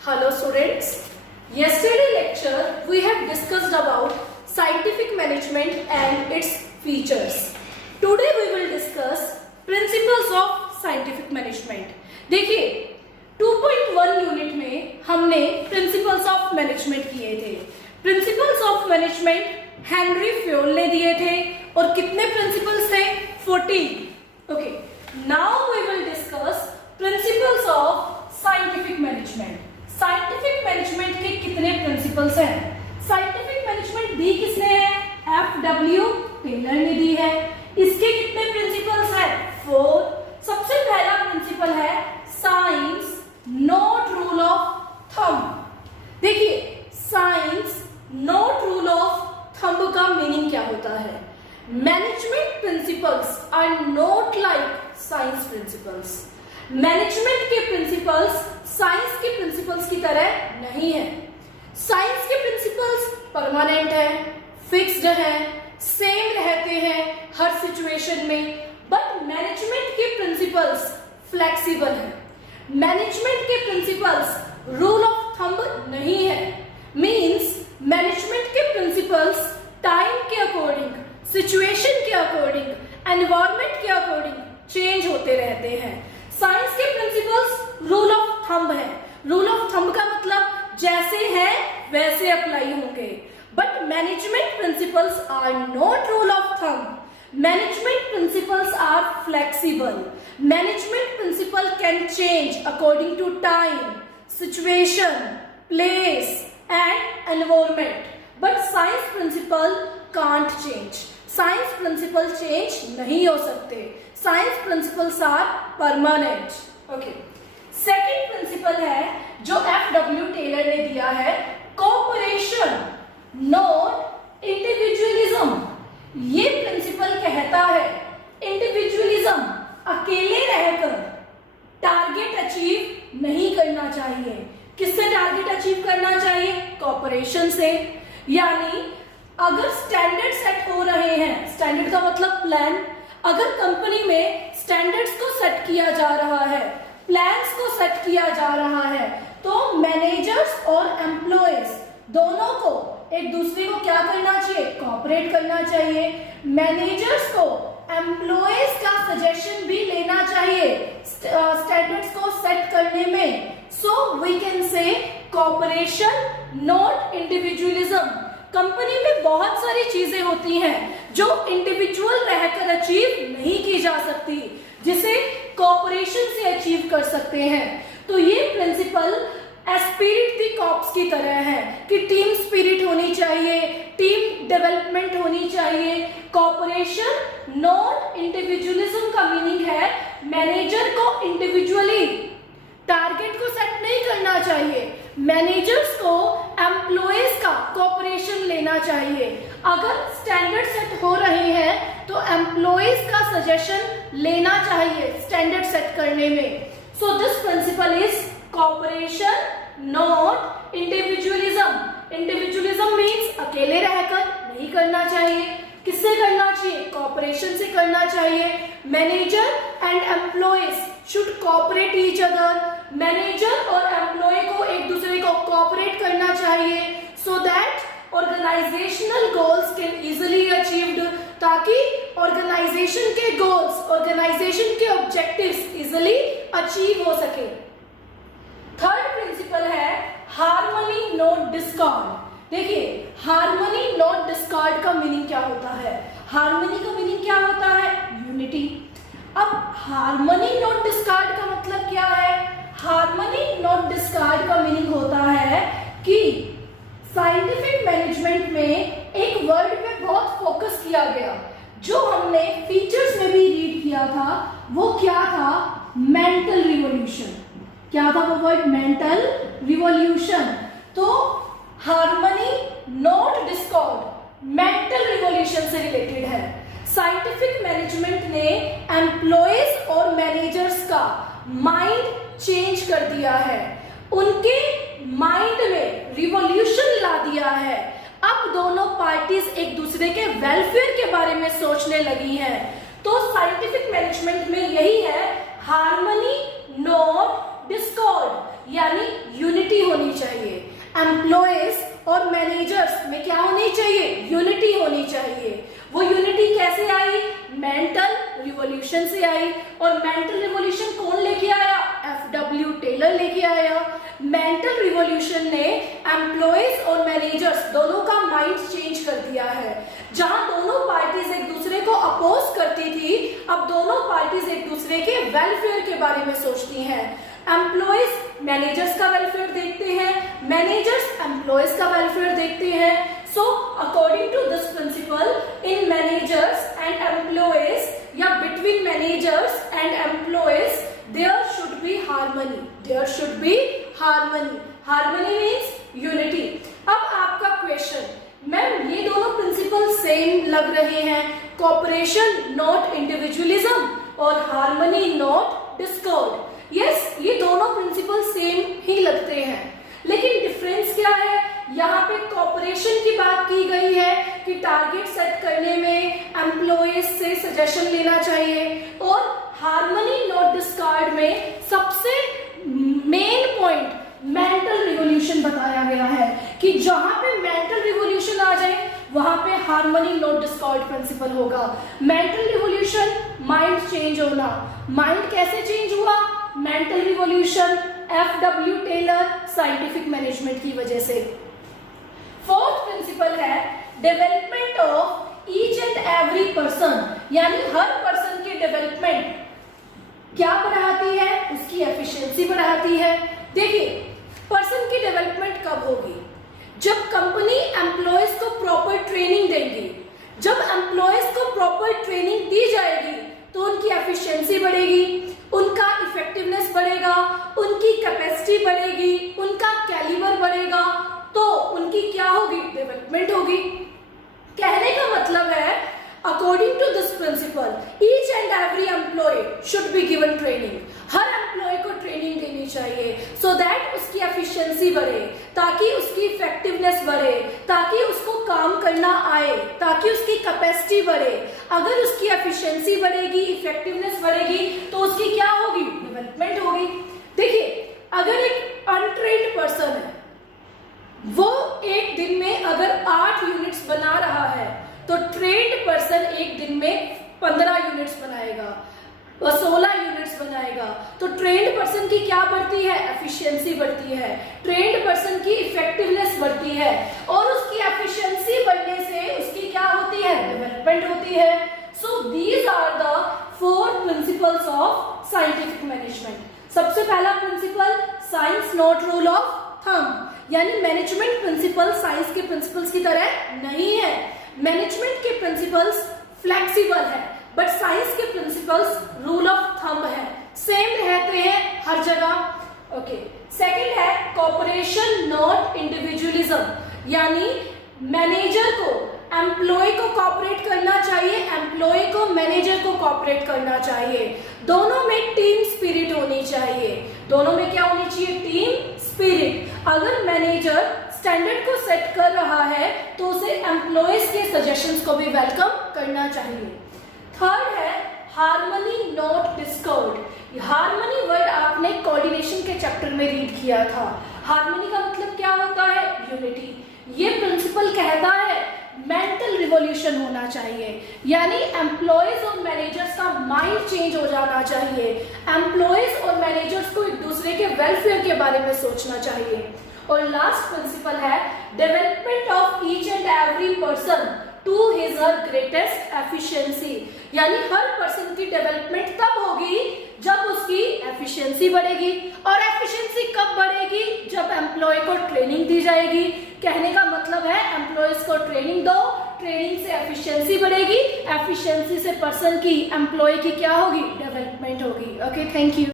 Hello students. Yesterday lecture we have discussed about scientific management and its features. Today we will discuss principles of scientific management. देखिए 2.1 unit में हमने principles of management किए थे. Principles of management Henri Fayol ने दिए थे और कितने प्रिंसिपल्स थे? 14. Okay, now we will discuss principles of scientific management. Scientific management के कितने प्रिंसिपल्स हैं? साइंटिफिक मैनेजमेंट दी किसने है? एफ.डब्ल्यू. टेलर ने दी है. इसके कितने प्रिंसिपल्स हैं? 4. सबसे पहला प्रिंसिपल है science not rule of thumb. देखिए science not rule of thumb का मीनिंग क्या होता है? Management principles are not like science principles. Management के प्रिंसिपल्स साइंस के प्रिंसिपल्स की तरह नहीं है. साइंस के प्रिंसिपल्स परमानेंट है, फिक्स्ड है, सेम रहते हैं हर सिचुएशन में. बट मैनेजमेंट के प्रिंसिपल्स फ्लेक्सिबल है. मैनेजमेंट के प्रिंसिपल्स रूल ऑफ थंब नहीं है. मींस मैनेजमेंट के प्रिंसिपल्स टाइम के अकॉर्डिंग, सिचुएशन के अकॉर्डिंग, एनवायरमेंट के अकॉर्डिंग चेंज होते रहते हैं. साइंस के प्रिंसिपल्स रूल ऑफ थंब है. रूल ऑफ थंब का मतलब जैसे है वैसे अप्लाई होंगे. But management principles are not rule of thumb. Management principles are flexible. Management principle can change according to time, situation, place and environment. But science principle can't change. Science principle change नहीं हो सकते. Science principles are permanent. Okay, second principle है जो F.W.. Taylor ने दिया है, cooperation not individualism. ये principal कहता है इंडिविजुअलिज्म, अकेले रहकर टारगेट अचीव नहीं करना चाहिए. किससे टारगेट अचीव करना चाहिए? कोऑपरेशन से. यानी अगर स्टैंडर्ड सेट हो रहे हैं, स्टैंडर्ड का मतलब प्लान, अगर कंपनी में स्टैंडर्ड्स को सेट किया जा रहा है, प्लान्स को सेट किया जा रहा है, तो मैनेजर्स और एम्प्लॉयज दोनों को एक दूसरे को क्या करना चाहिए? कोऑपरेट करना चाहिए. मैनेजर्स को एम्प्लॉयज का सजेशन भी लेना चाहिए स्टैंडर्ड्स को सेट करने में. So we can say cooperation not individualism. Company में बहुत सारी चीजें होती हैं जो इंडिविजुअल रहकर अचीव नहीं की जा सकती, जिसे कोऑपरेशन से अचीव कर सकते हैं. तो ये प्रिंसिपल स्पिरिट दी कॉर्प्स की तरह है कि टीम स्पिरिट होनी चाहिए, टीम डेवलपमेंट होनी चाहिए. कोऑपरेशन नॉट इंडिविजुअलिज्म का मीनिंग है मैनेजर को इंडिविजुअली टारगेट को सेट नहीं करना चाहिए. मैनेजर्स को एम्प्लॉयज का कोऑपरेशन लेना चाहिए. अगर स्टैंडर्ड सेट हो रहे हैं तो एम्प्लॉयज का सजेशन लेना चाहिए स्टैंडर्ड सेट करने में. So this principle is cooperation not individualism. Individualism means अकेले रहकर नहीं करना चाहिए. किससे करना चाहिए? कोऑपरेशन से करना चाहिए. Manager and employees should cooperate each other. Manager और एम्प्लॉय को एक दूसरे को कोऑपरेट करना चाहिए so that organisational goals can easily achieved. ताकि ऑर्गेनाइजेशन के गोल्स, ऑर्गेनाइजेशन के ऑब्जेक्टिव्स इजीली अचीव हो सके. थर्ड प्रिंसिपल है हार्मनी नॉट डिस्कॉर्ड. देखिए हार्मनी नॉट डिस्कॉर्ड का मीनिंग क्या होता है? हार्मनी का मीनिंग क्या होता है? यूनिटी. अब हार्मनी नॉट डिस्कॉर्ड का मतलब क्या है? हार्मनी नॉट डिस्कार्ड का मीनिंग होता है कि साइंटिफिक मैनेजमेंट में एक वर्ड पे बहुत फोकस किया गया, जो हमने फीचर्स में भी रीड किया था. वो क्या था? Mental revolution. क्या था वो वर्ड? Mental revolution. तो harmony not discord mental revolution से रिलेटेड है. साइंटिफिक मैनेजमेंट ने एम्प्लॉयज और मैनेजर्स का माइंड चेंज कर दिया है. उनके माइंड में रिवॉल्यूशन ला दिया है. अब दोनों पार्टीज एक दूसरे के वेलफेयर के बारे में सोचने लगी हैं. तो साइंटिफिक मैनेजमेंट में यही है, हार्मनी नॉट डिस्कॉर्ड. यानी यूनिटी होनी चाहिए। एम्प्लॉयज और मैनेजर्स में क्या होनी चाहिए? यूनिटी होनी चाहिए। वो यूनिटी कैसे आई? मेंटल रिवॉल्यूशन से आई। और मेंटल रिवॉल्यूशन कौन लेके आया? FW टेलर लेके आया। मेंटल रिवॉल्यूशन ने एम्प्लॉयज और मैनेजर्स दोनों का माइंड चेंज कर दिया है। जहां दोनों पार्टीज एक दूसरे को अपोज करती थी, अब दोनों पार्टीज एक दूसरे के वेलफेयर के बारे में सोचती हैं। एम्प्लॉयज मैनेजर्स का वेलफेयर देखते हैं, मैनेजर्स एम्प्लॉयज का वेलफेयर देखते हैं। So according to this principle, in managers and employees या between managers and employees there should be harmony. There should be harmony. Harmony means unity. अब आपका क्वेश्चन, मैम ये दोनों प्रिंसिपल सेम लग रहे हैं, कोऑपरेशन नॉट इंडिविजुअलिज्म और harmony not Discord. Yes, ये दोनों प्रिंसिपल सेम ही लगते हैं, लेकिन डिफरेंस क्या है? यहाँ पे कोऑपरेशन की बात की गई है कि टारगेट सेट करने में एम्प्लॉयज से सजेशन लेना चाहिए, और हार्मनी नॉट डिस्कार्ड में सबसे मेन पॉइंट मेंटल रिवॉल्यूशन बताया गया है कि जहां पे मेंटल रिवॉल्यूशन आ जाए वहां पे हार्मनी नॉट डिस्कॉर्ड प्रिंसिपल होगा। मेंटल रिवॉल्यूशन माइंड चेंज होना। माइंड कैसे चेंज हुआ? Mental revolution, FW Taylor, scientific management की वजह से। फोर्थ प्रिंसिपल है development of each and every person, यानी हर पर्सन की डेवलपमेंट क्या बढ़ाती है? उसकी एफिशिएंसी बढ़ाती है। देखिए, पर्सन की डेवलपमेंट कब होगी? जब कंपनी एम्प्लॉयज को प्रॉपर ट्रेनिंग देगी। जब एम्प्लॉयज को प्रॉपर ट्रेनिंग दी जाएगी तो उनकी एफिशिएंसी बढ़ेगी, उनका इफेक्टिवनेस बढ़ेगा, उनकी कैपेसिटी बढ़ेगी, उनका कैलिबर बढ़ेगा, तो उनकी क्या होगी? डेवलपमेंट होगी। कहने का मतलब है according to this principle each and every employee should be given training. हर एम्प्लॉय को ट्रेनिंग देनी चाहिए सो दैट उसकी एफिशिएंसी बढ़े, ताकि उसकी इफेक्टिवनेस बढ़े, ताकि उसको काम करना आए, ताकि उसकी कैपेसिटी बढ़े। अगर उसकी एफिशिएंसी बढ़ेगी, इफेक्टिवनेस बढ़ेगी, तो उसकी क्या होगी? डेवलपमेंट होगी। देखिए, अगर एक अनट्रेन्ड पर्सन है, वो एक दिन में अगर 8 यूनिट्स बना रहा है, तो ट्रेन्ड पर्सन एक दिन में 15 यूनिट्स बनाएगा, 16 यूनिट्स बनाएगा। तो ट्रेन्ड पर्सन की क्या बढ़ती है? एफिशिएंसी बढ़ती है। ट्रेन्ड पर्सन की इफेक्टिवनेस बढ़ती है, और उसकी एफिशिएंसी बढ़ने से उसकी क्या होती है? डेवलपमेंट होती है। So these are the 4 principles of scientific management. सबसे पहला principle, science not rule of thumb, यानी मैनेजमेंट प्रिंसिपल साइंस के प्रिंसिपल्स की तरह नहीं है। मैनेजमेंट के प्रिंसिपल्स फ्लेक्सिबल है, बट साइंस के प्रिंसिपल्स रूल ऑफ थंब है, सेम रहते हैं हर जगह। ओके, सेकंड है कोऑपरेशन नॉट इंडिविजुअलिज्म, यानी मैनेजर को एम्प्लॉय को कोऑपरेट करना चाहिए, एम्प्लॉय को मैनेजर को कोऑपरेट करना चाहिए। दोनों में टीम स्पिरिट होनी चाहिए। दोनों में क्या होनी चाहिए? Team spirit. अगर मैनेजर स्टैंडर्ड को सेट कर रहा है तो उसे एम्प्लॉयज के सजेशंस को भी वेलकम करना चाहिए। थर्ड है harmony not Discord. Harmony word आपने कोऑर्डिनेशन के चैप्टर में रीड किया था। हार्मनी का मतलब क्या होता है? यूनिटी। ये प्रिंसिपल कहता है मेंटल रिवॉल्यूशन होना चाहिए, यानी एम्प्लॉयज और मैनेजर्स का माइंड चेंज हो जाना चाहिए। एम्प्लॉयज और मैनेजर्स को एक दूसरे के वेलफेयर के बारे में सोचना चाहिए। और लास्ट प्रिंसिपल है development of each and every person to his her greatest efficiency, यानी हर पर्सन की डेवलपमेंट तब होगी जब उसकी एफिशिएंसी बढ़ेगी। और एफिशिएंसी कब बढ़ेगी? जब एम्प्लॉय को ट्रेनिंग दी जाएगी। कहने का मतलब है एम्प्लॉयज को ट्रेनिंग दो, ट्रेनिंग से एफिशिएंसी बढ़ेगी, एफिशिएंसी से पर्सन की, एम्प्लॉय की क्या होगी? डेवलपमेंट होगी। Okay, thank you.